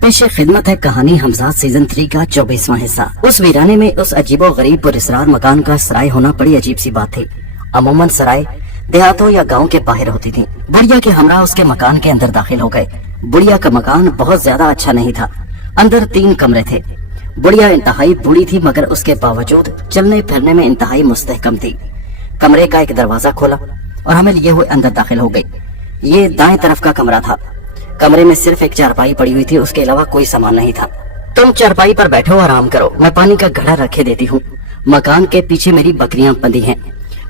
पेशे खिदमत है कहानी हमजाद सीजन 3 का 24वां हिस्सा। उस वीराने में उस अजीबो गरीब पुरस्रार मकान का सराय होना बड़ी अजीब सी बात थी। अमूमन सराय देहातों या गांव के बाहर होती थी। बुढ़िया के हमरा उसके मकान के अंदर दाखिल हो गए। बुढ़िया का मकान बहुत ज्यादा अच्छा नहीं था। अंदर 3 कमरे थे। बुढ़िया इंतहाई बूढ़ी थी मगर उसके बावजूद चलने फिरने में इंतहाई मुस्तहकम थी। कमरे का एक दरवाजा खोला और हमें लिए हुए अंदर दाखिल हो गई। ये दाएं तरफ का कमरा था। कमरे में सिर्फ एक चारपाई पड़ी हुई थी, उसके अलावा कोई सामान नहीं था। तुम चारपाई पर बैठो, आराम करो, मैं पानी का घड़ा रखे देती हूँ। मकान के पीछे मेरी बकरियां बंधी हैं।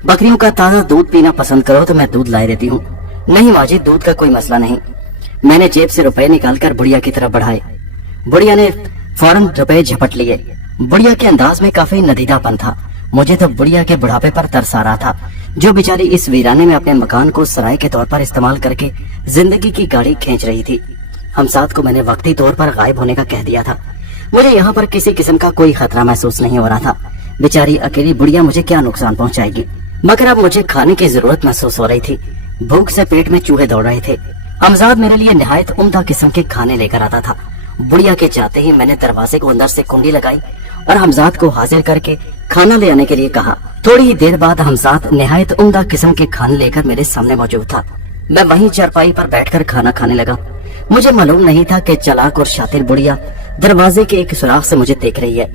बकरियों का ताजा दूध पीना पसंद करो तो मैं दूध लाए देती हूँ। नहीं माजी, दूध का कोई मसला नहीं। मैंने जेब से रुपए निकालकर बुढ़िया की तरफ बढ़ाए। बुढ़िया ने फौरन रुपए झपट लिए। बुढ़िया के अंदाज में काफी नदीदापन था। मुझे तो बुढ़िया के बुढ़ापे पर तरस आ रहा था, जो बेचारी इस वीराने में अपने मकान को सराय के तौर पर इस्तेमाल करके जिंदगी की गाड़ी खींच रही थी। हमसाद को मैंने वक्ती तौर पर गायब होने का कह दिया था। मुझे यहाँ पर किसी किस्म का कोई खतरा महसूस नहीं हो रहा था। बेचारी अकेली बुढ़िया मुझे क्या नुकसान पहुँचाएगी, मगर अब मुझे खाने की जरूरत महसूस हो रही थी। भूख से पेट में चूहे दौड़ रहे थे। हमजाद मेरे लिए निहायत उम्दा किस्म के खाने लेकर आता था। बुढ़िया के जाते ही मैंने दरवाजे को अंदर से कुंडी लगाई और हमजाद को हाजिर करके खाना ले आने के लिए कहा। थोड़ी ही देर बाद हमजाद निहायत उम्दा किस्म के खाने लेकर मेरे सामने मौजूद था। मैं वहीं चारपाई पर बैठकर खाना खाने लगा। मुझे मालूम नहीं था कि चालाक और शातिर बुढ़िया दरवाजे के एक सुराख से मुझे देख रही है।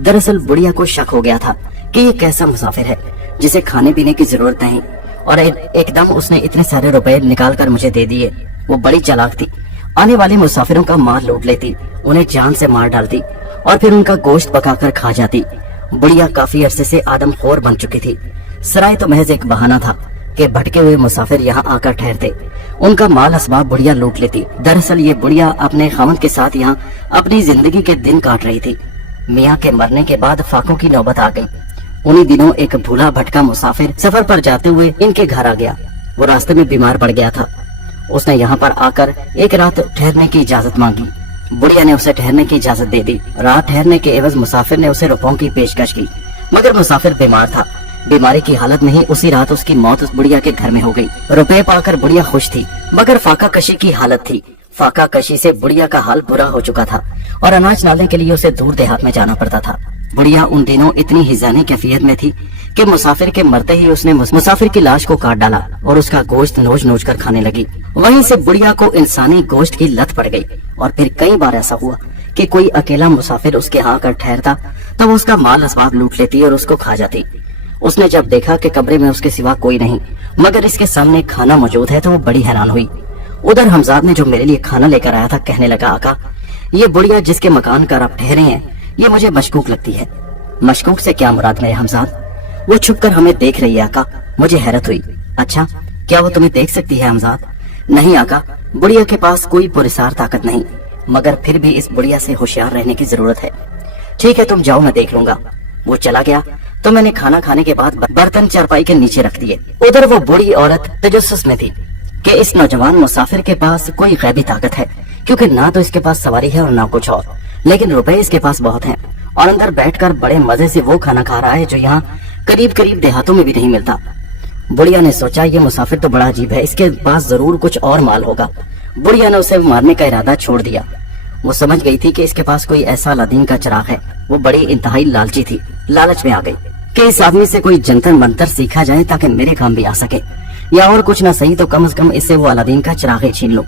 दरअसल बुढ़िया को शक हो गया था कि ये कैसा मुसाफिर है जिसे खाने पीने की जरूरत नहीं, और एकदम उसने इतने सारे रुपए निकाल कर मुझे दे दिए। वो बड़ी चालाक थी। आने वाले मुसाफिरों का माल लूट लेती, उन्हें जान से मार डालती और फिर उनका गोश्त पकाकर खा जाती। बुढ़िया काफी अरसे से आदमखोर बन चुकी थी। सराय तो महज एक बहाना था कि भटके हुए मुसाफिर यहाँ आकर ठहरते। उनका माल असबाब बुढ़िया लूट लेती। दरअसल ये बुढ़िया अपने खामद के साथ यहाँ अपनी जिंदगी के दिन काट रही थी। मियाँ के मरने के बाद फाकों की नौबत आ गई। उन्हीं दिनों एक भूला भटका मुसाफिर सफर पर जाते हुए इनके घर आ गया। वो रास्ते में बीमार पड़ गया था। उसने यहाँ पर आकर एक रात ठहरने की इजाजत मांगी। बुढ़िया ने उसे ठहरने की इजाजत दे दी। रात ठहरने के एवज मुसाफिर ने उसे रुपयों की पेशकश की, मगर मुसाफिर बीमार था। बीमारी की हालत में ही उसी रात उसकी मौत उस बुढ़िया के घर में हो गई। रुपए पाकर बुढ़िया खुश थी, मगर फाका कशी की हालत थी। फाका कशी से बुढ़िया का हाल बुरा हो चुका था और अनाज नाले के लिए उसे दूर देहात में जाना पड़ता था। बुढ़िया उन दिनों इतनी हिजानी कैफियत में थी कि मुसाफिर के मरते ही उसने मुसाफिर की लाश को काट डाला और उसका गोश्त नोच नोच कर खाने लगी। वहीं से बुढ़िया को इंसानी गोश्त की लत पड़ गई। और फिर कई बार ऐसा हुआ कि कोई अकेला मुसाफिर उसके यहाँ आकर ठहरता तो वो उसका माल असबाब लूट लेती और उसको खा जाती। उसने जब देखा कि कमरे में उसके सिवा कोई नहीं मगर इसके सामने खाना मौजूद है तो वो बड़ी हैरान हुई। उधर हमजाद ने जो मेरे लिए खाना लेकर आया था कहने लगा, आका, ये बुढ़िया जिसके मकान का आप ठहरे हैं ये मुझे मशकूक लगती है। मशकूक से क्या मुराद मेरे हमजाद? वो छुपकर हमें देख रही है आका। मुझे हैरत हुई। अच्छा, क्या वो तुम्हें देख सकती है हमजाद? नहीं आका, बुढ़िया के पास कोई पुरस्कार ताकत नहीं, मगर फिर भी इस बुढ़िया से होशियार रहने की जरूरत है। ठीक है, तुम जाओ, मैं देख लूंगा। वो चला गया तो मैंने खाना खाने के बाद बर्तन चारपाई के नीचे रख दिए। उधर वो बूढ़ी औरत तजस्सुस में थी कि इस नौजवान मुसाफिर के पास कोई गैबी ताकत है, क्योंकि ना तो इसके पास सवारी है और ना कुछ और, लेकिन रुपए इसके पास बहुत हैं और अंदर बैठकर बड़े मजे से वो खाना खा रहा है जो यहाँ करीब करीब देहातों में भी नहीं मिलता। बुढ़िया ने सोचा ये मुसाफिर तो बड़ा अजीब है, इसके पास जरूर कुछ और माल होगा। बुढ़िया ने उसे मारने का इरादा छोड़ दिया। वो समझ गई थी कि इसके पास कोई ऐसा अलादीन का चिराग है। वो बड़ी इंतहाई लालची थी। लालच में आ गई कि इस आदमी से कोई जंतर मंतर सीखा जाए ताकि मेरे काम भी आ सके, या और कुछ ना सही तो कम से कम इससे वो अलादीन का चिराग ही छीन लूं।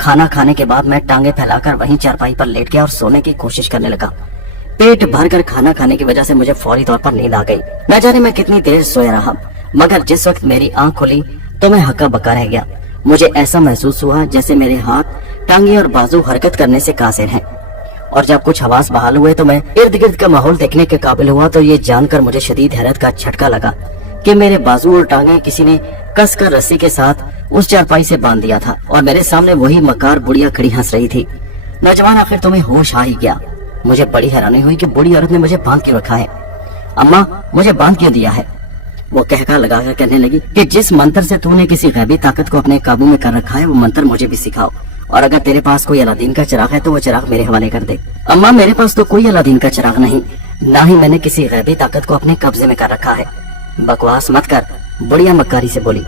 खाना खाने के बाद मैं टांगे फैलाकर वहीं चारपाई पर लेट गया और सोने की कोशिश करने लगा। पेट भरकर खाना खाने की वजह से मुझे फौरी तौर पर नींद आ गई। न जाने मैं कितनी देर सोया रहा, मगर जिस वक्त मेरी आंख खुली तो मैं हक्का बक्का रह गया। मुझे ऐसा महसूस हुआ जैसे मेरे हाथ, टांगे और बाजू हरकत करने से कासिर हैं। और जब कुछ हवास बहाल हुए तो मैं इर्द गिर्द का माहौल देखने के काबिल हुआ तो ये जानकर मुझे शदीद हैरत का झटका लगा कि मेरे बाजू और टांगे किसी ने कसकर रस्सी के साथ उस चारपाई से बांध दिया था और मेरे सामने वही मकार बुढ़िया खड़ी हंस रही थी। नौजवान, आखिर तुम्हें होश आ ही गया। मुझे बड़ी हैरानी हुई कि बूढ़ी औरत ने मुझे बांध क्यों रखा है। अम्मा, मुझे बांध क्यों दिया है? वो कहका लगाकर कहने लगी कि जिस मंत्र से तूने किसी गैबी ताकत को अपने काबू में कर रखा है वो मंत्र मुझे भी सिखाओ, और अगर तेरे पास कोई अलादीन का चिराग है तो वो चिराग मेरे हवाले कर दे। अम्मा, मेरे पास तो कोई अलादीन का चिराग नहीं, ना ही मैंने किसी गैबी ताकत को अपने कब्जे में कर रखा है। बकवास मत कर, बुढ़िया मक्कारी से बोली।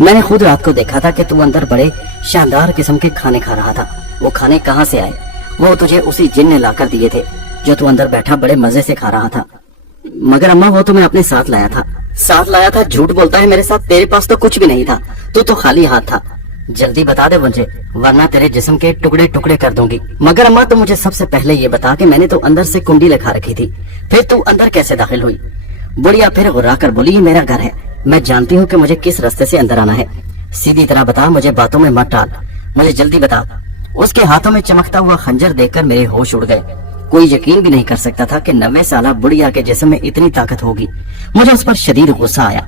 मैंने खुद रात को देखा था कि तू अंदर बड़े शानदार किस्म के खाने खा रहा था। वो खाने कहाँ से आए वो तुझे उसी जिन ने लाकर दिए थे जो तू अंदर बैठा बड़े मजे से खा रहा था। मगर अम्मा वो तो मैं अपने साथ लाया था। साथ लाया था? झूठ बोलता है मेरे साथ। तेरे पास तो कुछ भी नहीं था, तू तो खाली हाथ था। जल्दी बता दे मुझे, वरना तेरे जिस्म के टुकड़े टुकड़े कर दूंगी। मगर अम्मा तो मुझे सबसे पहले ये बता कि मैंने तो अंदर से कुंडी लगा रखी थी, फिर तू अंदर कैसे दाखिल हुई? बुढ़िया फिर गुर्रा कर बोली, ये मेरा घर है, मैं जानती हूँ कि मुझे किस रास्ते से अंदर आना है। सीधी तरह बता, मुझे बातों में मत डाल, मुझे जल्दी बता। उसके हाथों में चमकता हुआ खंजर देखकर मेरे होश उड़ गए। कोई यकीन भी नहीं कर सकता था कि 90 साल बुढ़िया के जिस्म में इतनी ताकत होगी। मुझे उस पर शदीद गुस्सा आया।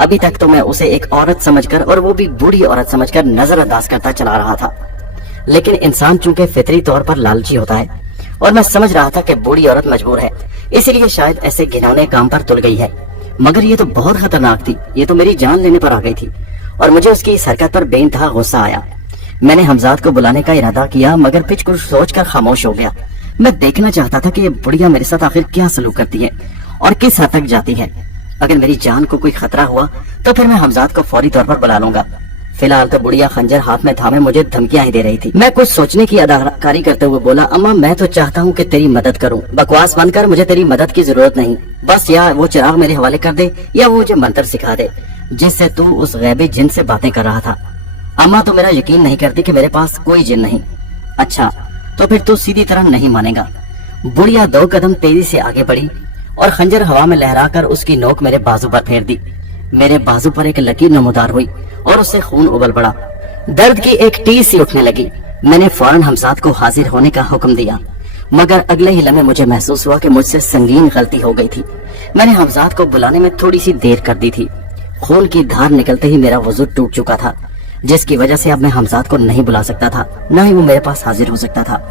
अभी तक तो मैं उसे एक औरत समझकर, और वो भी बूढ़ी औरत समझकर नजरअंदाज करता चला रहा था। लेकिन इंसान चूंकि फितरी तौर पर लालची होता है, और मैं समझ रहा था कि बूढ़ी औरत मजबूर है, इसीलिए शायद ऐसे घिनौने काम पर तुल गई है। मगर ये तो बहुत खतरनाक थी, ये तो मेरी जान लेने पर आ गई थी, और मुझे उसकी इस हरकत पर बेइंतहा गुस्सा आया। मैंने हमजाद को बुलाने का इरादा किया, मगर फिर कुछ सोचकर खामोश हो गया। मैं देखना चाहता था कि ये बुढ़िया मेरे साथ आखिर क्या सलूक करती है और किस हद तक जाती है। अगर मेरी जान को कोई खतरा हुआ तो फिर मैं हमजाद को फौरी तौर पर बुला लूंगा। फिलहाल तो बुढ़िया खंजर हाथ में थामे मुझे धमकियां ही दे रही थी। मैं कुछ सोचने की अदाकारी करते हुए बोला, अम्मा मैं तो चाहता हूँ कि तेरी मदद करूँ। बकवास बंद कर, मुझे तेरी मदद की जरूरत नहीं। बस या वो चिराग मेरे हवाले कर दे, या वो मुझे मंत्र सिखा दे जिससे तू उस गैबी जिन से बातें कर रहा था। अम्मा तो मेरा यकीन नहीं करती कि मेरे पास कोई जिन नहीं। अच्छा तो फिर तू सीधी तरह नहीं मानेगा। बुढ़िया 2 कदम तेजी से आगे बढ़ी और खंजर हवा में लहराकर उसकी नोक मेरे बाजू पर फेर दी। मेरे बाजू पर एक लकीर नमूदार हुई और उससे खून उबल पड़ा। दर्द की एक टीस सी उठने लगी। मैंने फौरन हमजाद को हाजिर होने का हुक्म दिया, मगर अगले ही लम्हे मुझे महसूस हुआ कि मुझसे संगीन गलती हो गई थी। मैंने हमजाद को बुलाने में थोड़ी सी देर कर दी थी। खून की धार निकलते ही मेरा वजू टूट चुका था, जिसकी वजह से अब मैं हमजाद को नहीं बुला सकता था, न ही वो मेरे पास हाजिर हो सकता था।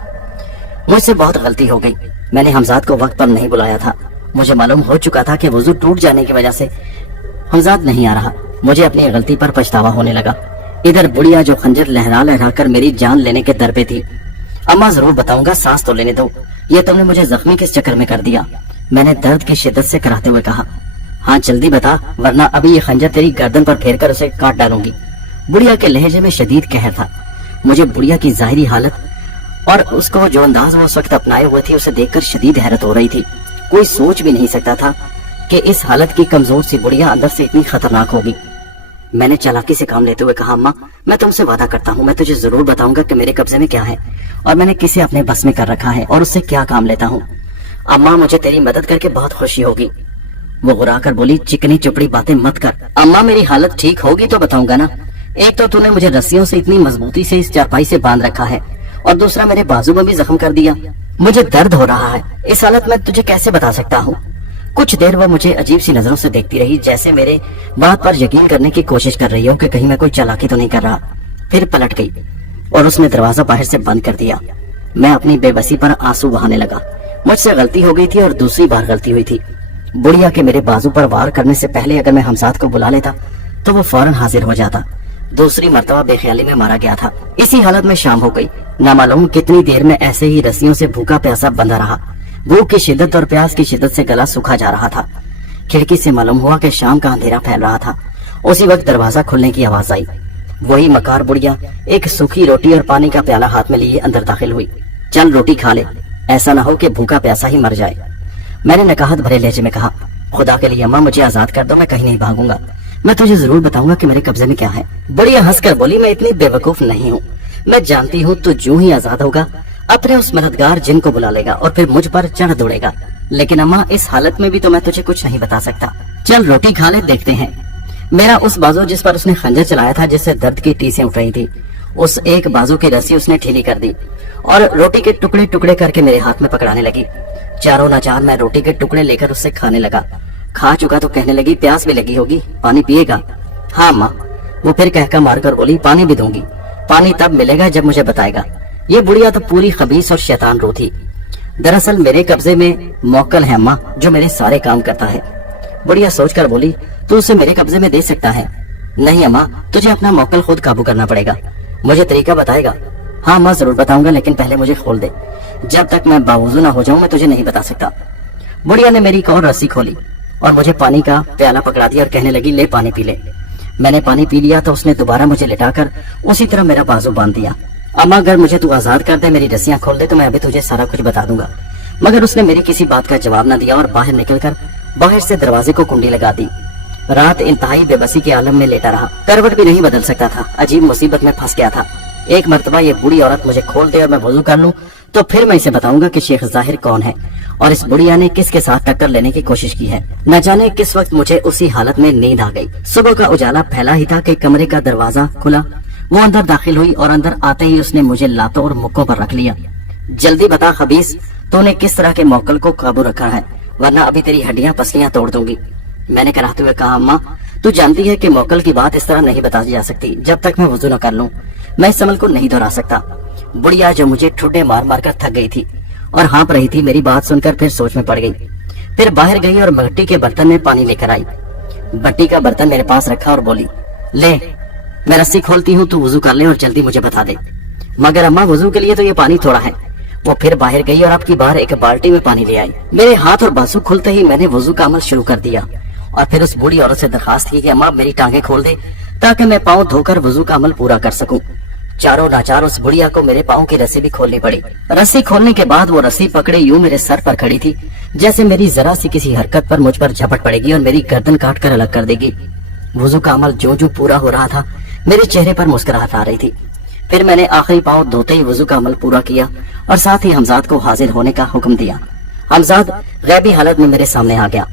मुझसे बहुत गलती हो गई। मैंने हमजाद को वक्त पर नहीं बुलाया था। मुझे मालूम हो चुका था कि वजू टूट जाने की वजह से हमजाद नहीं आ रहा। मुझे अपनी गलती पर पछतावा होने लगा। इधर बुढ़िया जो खंजर लहरा लहरा कर मेरी जान लेने के दर पे थी। अम्मा जरूर बताऊंगा, सांस तो लेने दो, ये तुमने मुझे जख्मी किस चक्कर में कर दिया? मैंने दर्द की शिद्दत से कराते हुए कहा। हाँ जल्दी बता, वरना अभी ये खंजर तेरी गर्दन पर फेर कर उसे काट डालूंगी। बुढ़िया के लहजे में शदीद कहर था। मुझे बुढ़िया की जाहिरी हालत और उसको जो अंदाज वो उस वक्त अपनाए हुए थी उसे देखकर शदीद हैरत हो रही थी। कोई सोच भी नहीं सकता था कि इस हालत की कमजोर सी बुढ़िया अंदर से इतनी खतरनाक होगी। मैंने चालाकी से काम लेते हुए कहा, अम्मा मैं तुमसे वादा करता हूँ, मैं तुझे जरूर बताऊंगा कि मेरे कब्जे में क्या है और मैंने किसे अपने बस में कर रखा है और उससे क्या काम लेता हूँ। अम्मा मुझे तेरी मदद करके बहुत खुशी होगी। वो गुरा कर बोली, चिकनी चुपड़ी बातें मत कर। अम्मा मेरी हालत ठीक होगी तो बताऊंगा ना। एक तो तूने मुझे रस्सियों से इतनी मजबूती से इस चारपाई से बांध रखा है, और दूसरा मेरे बाजू में भी जख्म कर दिया। मुझे दर्द हो रहा है, इस हालत में तुझे कैसे बता सकता हूँ। कुछ देर वो मुझे अजीब सी नजरों से देखती रही, जैसे मेरे बात पर यकीन करने की कोशिश कर रही हो कि कहीं मैं कोई चालाकी तो नहीं कर रहा। फिर पलट गई और उसने दरवाजा बाहर से बंद कर दिया। मैं अपनी बेबसी पर आंसू बहाने लगा। मुझसे गलती हो गई थी और दूसरी बार गलती हुई थी। बुढ़िया के मेरे बाजू पर वार करने से पहले अगर मैं हमजाद को बुला लेता तो वो फौरन हाजिर हो जाता। दूसरी मर्तबा बेख्याली में मारा गया था। इसी हालत में शाम हो गई। नामालूम कितनी देर में ऐसे ही रस्सियों से भूखा प्यासा बंधा रहा। भूख की शिद्दत और प्यास की शिद्दत से गला सूखा जा रहा था। खिड़की से मालूम हुआ कि शाम का अंधेरा फैल रहा था। उसी वक्त दरवाजा खुलने की आवाज आई। वही मकार बुढ़िया एक सूखी रोटी और पानी का प्याला हाथ में लिए अंदर दाखिल हुई। चल रोटी खा ले, ऐसा न हो कि भूखा प्यासा ही मर जाए। मैंने नकाहत भरे लहजे में कहा, खुदा के लिए अम्मा मुझे आजाद कर दो, मैं कहीं नहीं भागूंगा। मैं तुझे जरूर बताऊंगा कि मेरे कब्जे में क्या है। बुढ़िया हंसकर बोली, मैं इतनी बेवकूफ नहीं हूँ। मैं जानती हूँ तू जो ही आजाद होगा अपने उस मददगार जिन को बुला लेगा और फिर मुझ पर चढ़ दौड़ेगा। लेकिन अम्मा इस हालत में भी तो मैं तुझे कुछ नहीं बता सकता। चल रोटी खा ले, देखते हैं। मेरा उस बाजू जिस पर उसने खंजर चलाया था, जिससे दर्द की टीसें उठ रही थी, उस एक बाजू की रस्सी उसने ढीली कर दी और रोटी के टुकड़े टुकड़े करके मेरे हाथ में पकड़ाने लगी। चारों नाचार मैं रोटी के टुकड़े लेकर उससे खाने लगा। खा चुका तो कहने लगी, प्यास भी लगी होगी, पानी पिएगा? हाँ माँ, वो फिर कहकर मारकर बोली, पानी भी दूंगी। पानी तब मिलेगा जब मुझे बताएगा। ये बुढ़िया तो पूरी खबीस और शैतान रू थी। दरअसल मेरे कब्जे में मौक्कल है अम्मा, जो मेरे सारे काम करता है। बुढ़िया सोचकर बोली, तू उसे मेरे कब्जे में दे सकता है? नहीं अम्मा, तुझे अपना मौक्कल खुद काबू करना पड़ेगा। मुझे तरीका बताएगा? हाँ अम्मा जरूर बताऊंगा, लेकिन पहले मुझे खोल दे। जब तक मैं बावजू ना हो जाऊं मैं तुझे नहीं बता सकता। बुढ़िया ने मेरी एक और रस्सी खोली और मुझे पानी का प्याला पकड़ा दिया और कहने लगी, ले पानी पी ले। मैंने पानी पी लिया तो उसने दोबारा मुझे लिटाकर उसी तरह मेरा बाजू बांध दिया अम्मा अगर मुझे तू आजाद कर दे, मेरी रस्सियां खोल दे, तो मैं अभी तुझे सारा कुछ बता दूंगा। मगर उसने मेरी किसी बात का जवाब न दिया और बाहर निकलकर बाहर से दरवाजे को कुंडी लगा दी। रात इंतहाई बेबसी के आलम में लेटा रहा, करवट भी नहीं बदल सकता था। अजीब मुसीबत में फंस गया था। एक मर्तबा ये बूढ़ी औरत मुझे खोल दे और मैं वजू कर लूं, तो फिर मैं इसे बताऊंगा कि शेख जाहिर कौन है और इस बुढ़िया ने किसके साथ टक्कर लेने की कोशिश की है। न जाने किस वक्त मुझे उसी हालत में नींद आ गई। सुबह का उजाला फैला ही था कि कमरे का दरवाजा खुला। वो अंदर दाखिल हुई और अंदर आते ही उसने मुझे लातों और मुक्कों पर रख लिया। जल्दी बता खबीस, तूने किस तरह के मौकल को काबू रखा है, वरना अभी तेरी हड्डियां पसलियां तोड़ दूंगी। मैंने कराते हुए कहा, अम्मा तू जानती है कि मौकल की बात इस तरह नहीं बताई जा सकती जब तक मैं वजू न कर लूं। मैं इस अमल को नहीं दोहरा सकता। बुढ़िया जो मुझे ठुड्डे मार मार कर थक गई थी और हाँप रही थी, मेरी बात सुनकर फिर सोच में पड़ गई। फिर बाहर गई और मिट्टी के बर्तन में पानी लेकर आई। बट्टी का बर्तन मेरे पास रखा और बोली, ले मैं रस्सी खोलती हूँ, तू वजू कर ले और जल्दी मुझे बता दे। मगर अम्मा वजू के लिए तो ये पानी थोड़ा है। वो फिर बाहर गई और आपकी बाहर एक बाल्टी में पानी ले आई। मेरे हाथ और बाजू खुलते ही मैंने वजू का अमल शुरू कर दिया और फिर उस बूढ़ी औरत से दरखास्त की कि अम्मा मेरी टांगे खोल दे ताकि मैं पाँव धोकर वजू का अमल पूरा कर सकूं। चारों नाचार उस बुढ़िया को मेरे पाँव की रस्सी भी खोलनी पड़ी। रस्सी खोलने के बाद वो रस्सी पकड़े यूं मेरे सर पर खड़ी थी जैसे मेरी जरा सी किसी हरकत पर मुझ पर झपट पड़ेगी और मेरी गर्दन काट कर अलग कर देगी। वजू का अमल जो जो पूरा हो रहा था, मेरे चेहरे पर मुस्कुराहट आ रही थी। फिर मैंने आखिरी पाँव धोते ही वजू का अमल पूरा किया और साथ ही हमजाद को हाजिर होने का हुक्म दिया। हमजाद गैबी हालत में मेरे सामने आ गया।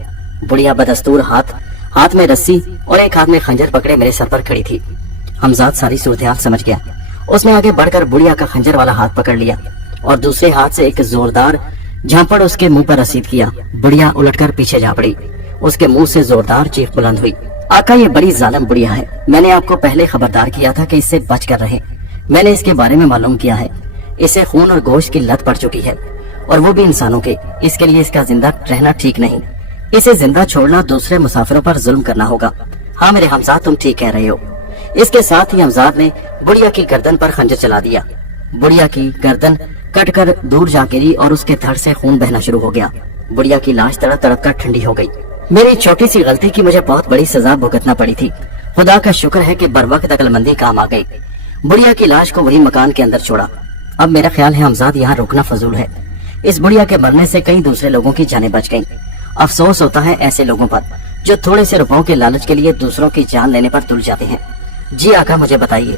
बुढ़िया बदस्तूर हाथ में रस्सी और एक हाथ में खंजर पकड़े मेरे सर पर खड़ी थी। हमजाद सारी सूरत समझ गया। उसने आगे बढ़कर बुढ़िया का खंजर वाला हाथ पकड़ लिया और दूसरे हाथ से एक जोरदार झापड़ उसके मुंह पर रसीद किया। बुढ़िया उलटकर पीछे जा पड़ी। उसके मुंह से जोरदार चीख बुलंद हुई, आका ये बड़ी जालिम बुढ़िया है। मैंने आपको पहले खबरदार किया था कि इससे बच कर रहे। मैंने इसके बारे में मालूम किया है। इसे खून और गोश्त की लत पड़ चुकी है और वो भी इंसानों के। इसके लिए इसका जिंदा रहना ठीक नहीं। इसे जिंदा छोड़ना दूसरे मुसाफिरों पर जुल्म करना होगा। हाँ मेरे हमजाद, तुम ठीक कह रहे हो। इसके साथ ही हमजाद ने बुढ़िया की गर्दन पर खंजर चला दिया। बुढ़िया की गर्दन कटकर दूर जा गिरी और उसके धड़ से खून बहना शुरू हो गया। बुढ़िया की लाश तड़प तड़प कर ठंडी हो गई। मेरी छोटी सी गलती की मुझे बहुत बड़ी सजा भुगतना पड़ी थी। खुदा का शुक्र है कि बर वक्त अक्लमंदी काम आ गई। बुढ़िया की लाश को वही मकान के अंदर छोड़ा। अब मेरा ख्याल है हमजाद यहाँ रुकना फजूल है। इस बुढ़िया के मरने से कई दूसरे लोगों की जानें बच गईं। अफसोस होता है ऐसे लोगों पर जो थोड़े से रुपयों के लालच के लिए दूसरों की जान लेने पर तुल जाते हैं। जी आका, मुझे बताइए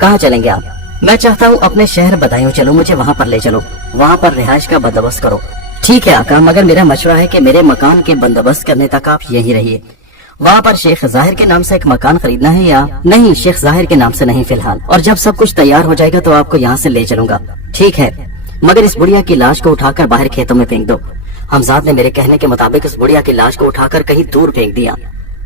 कहाँ चलेंगे आप? मैं चाहता हूँ अपने शहर बदायूं चलो, मुझे वहाँ पर ले चलो। वहाँ पर रिहाइश का बंदोबस्त करो। ठीक है आका, मगर मेरा मशवरा है कि मेरे मकान के बंदोबस्त करने तक आप यहीं रहिए। वहाँ पर शेख जाहिर के नाम से एक मकान खरीदना है या नहीं? शेख जाहिर के नाम से नहीं फिलहाल, और जब सब कुछ तैयार हो जाएगा तो आपको यहाँ से ले चलूंगा। ठीक है, मगर इस बुढ़िया की लाश को उठाकर बाहर खेतों में फेंक दो। हमजाद ने मेरे कहने के मुताबिक उस बुढ़िया की लाश को उठाकर कहीं दूर फेंक दिया।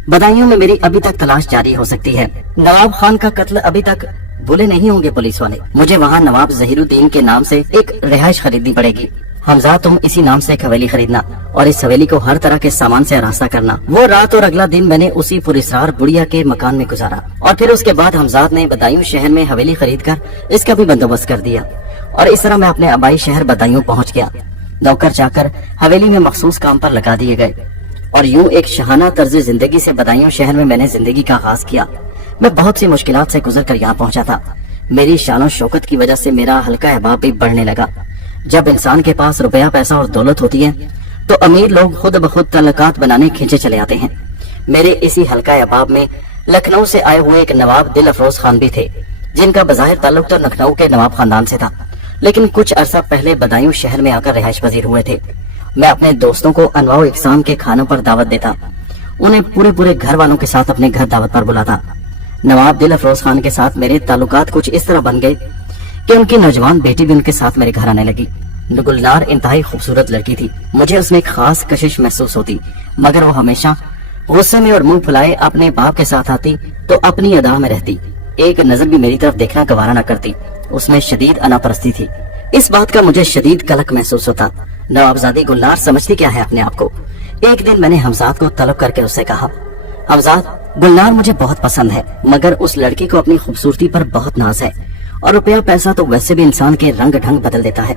बदायूं में मेरी अभी तक तलाश जारी हो सकती है। नवाब खान का कत्ल अभी तक भूले नहीं होंगे पुलिस वाले। मुझे वहाँ नवाब जहीरुद्दीन के नाम से एक रिहाइश खरीदनी पड़ेगी। हमजाद, तुम इसी नाम से एक हवेली खरीदना और इस हवेली को हर तरह के सामान से आरास्ता करना। वो रात और अगला दिन मैंने उसी पुरस्कार बुढ़िया के मकान में गुजारा और फिर उसके बाद हमजाद ने बदायूं शहर में हवेली खरीद कर इसका भी बंदोबस्त कर दिया और इस तरह मैं अपने आबाई शहर बदायूं पहुँच गया। नौकर चाकर हवेली में मखसूस काम पर लगा दिए गए और यूं एक शहाना तर्ज जिंदगी से बदायूं शहर में मैंने जिंदगी का आगाज किया। मैं बहुत सी मुश्किलात से गुजर कर यहाँ पहुंचा था। मेरी शान शौकत की वजह से मेरा हल्का अहबाब भी बढ़ने लगा। जब इंसान के पास रुपया पैसा और दौलत होती है तो अमीर लोग खुद ब खुद तल्लुकात बनाने खींचे चले आते हैं। मेरे इसी हल्का अहबाब में लखनऊ से आए हुए एक नवाब दिल अफरोज खान भी थे, जिनका बज़ाहिर ताल्लुक तो लखनऊ के नवाब खानदान से था, लेकिन कुछ अरसा पहले बदायूं शहर में आकर रिहाइश पजीर हुए थे। मैं अपने दोस्तों को अनवाओ इकसाम के खानों पर दावत देता, उन्हें पूरे घर वालों के साथ अपने घर दावत पर बुलाता। नवाब दिल अफरोज खान के साथ मेरे ताल्लुकात कुछ इस तरह बन गए कि उनकी नौजवान बेटी भी उनके साथ मेरे घर आने लगी। गुलनार इंतहाई खूबसूरत लड़की थी। मुझे उसमें एक खास कशिश महसूस होती, मगर वो हमेशा गुस्से में और मुंह फुलाए अपने बाप के साथ आती तो अपनी अदा में रहती। एक नजर भी मेरी तरफ देखना गवारा न करती। उसमें शदीद अनापरस्ती थी। इस बात का मुझे शदीद कलक महसूस होता। नवाबजादी गुलनार समझती क्या है अपने आप को। एक दिन मैंने हमजाद को तलब करके उससे कहा, हमजाद, गुलनार मुझे बहुत पसंद है, मगर उस लड़की को अपनी खूबसूरती पर बहुत नाज है और रुपया पैसा तो वैसे भी इंसान के रंग ढंग बदल देता है।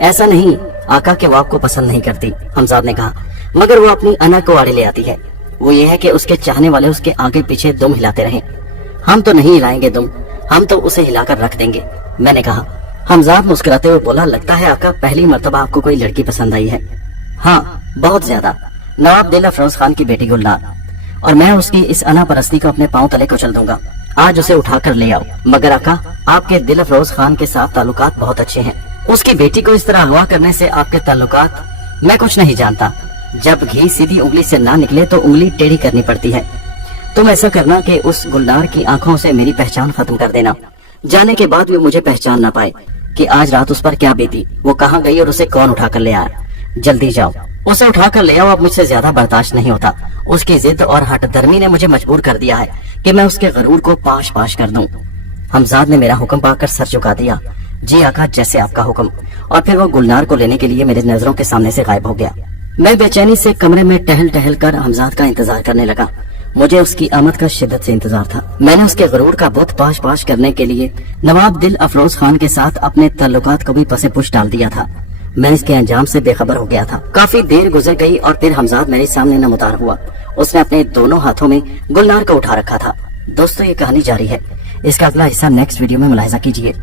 ऐसा नहीं आका के वो आपको पसंद नहीं करती, हमजाद ने कहा, मगर वो अपनी अना को आड़े ले आती है। वो ये है कि उसके चाहने वाले उसके आगे पीछे दुम हिलाते रहें। हम तो नहीं हिलाएंगे दुम, हम तो उसे हिलाकर रख देंगे। मैंने कहा। हमजाद मुस्कुराते हुए बोला, लगता है आका पहली मर्तबा आपको कोई लड़की पसंद आई है। हाँ, बहुत ज्यादा। नवाब दिल अफरोज खान की बेटी गुलनार, और मैं उसकी इस अना परस्ती को अपने पांव तले कुचल दूंगा। आज उसे उठाकर ले आओ। मगर आका, आपके दिल अफरोज खान के साथ ताल्लुकात बहुत अच्छे हैं। उसकी बेटी को इस तरह अगवा करने से आपके ताल्लुकात, मैं कुछ नहीं जानता। जब घी सीधी उंगली से ना निकले तो उंगली टेढ़ी करनी पड़ती है। तुम ऐसा करना कि उस गुलनार की आंखों से मेरी पहचान खत्म कर देना। जाने के बाद भी मुझे पहचान ना पाए कि आज रात उस पर क्या बीती, वो कहाँ गई और उसे कौन उठाकर ले आया। जल्दी जाओ, उसे उठाकर ले आओ। अब मुझसे ज्यादा बर्दाश्त नहीं होता। उसकी जिद और हठधर्मी ने मुझे मजबूर कर दिया है कि मैं उसके गरूर को पाश पाश कर दूं। हमजाद ने मेरा हुक्म पाकर सर झुका दिया। जी आका, जैसे आपका हुक्म। और फिर वो गुलनार को लेने के लिए मेरे नजरों के सामने से गायब हो गया। मैं बेचैनी से कमरे में टहल टहल कर हमजाद का इंतजार करने लगा। मुझे उसकी आमद का शिद्दत से इंतजार था। मैंने उसके गरूर का बुत पाश पाश करने के लिए नवाब दिल अफरोज खान के साथ अपने ताल्लुकात को भी पसे पुश डाल दिया था। मैं इसके अंजाम से बेखबर हो गया था। काफी देर गुजर गई और फिर हमजाद मेरे सामने नमूदार हुआ। उसने अपने दोनों हाथों में गुलनार को उठा रखा था। दोस्तों, ये कहानी जारी है। इसका अगला हिस्सा नेक्स्ट वीडियो में मुलाहिजा कीजिए।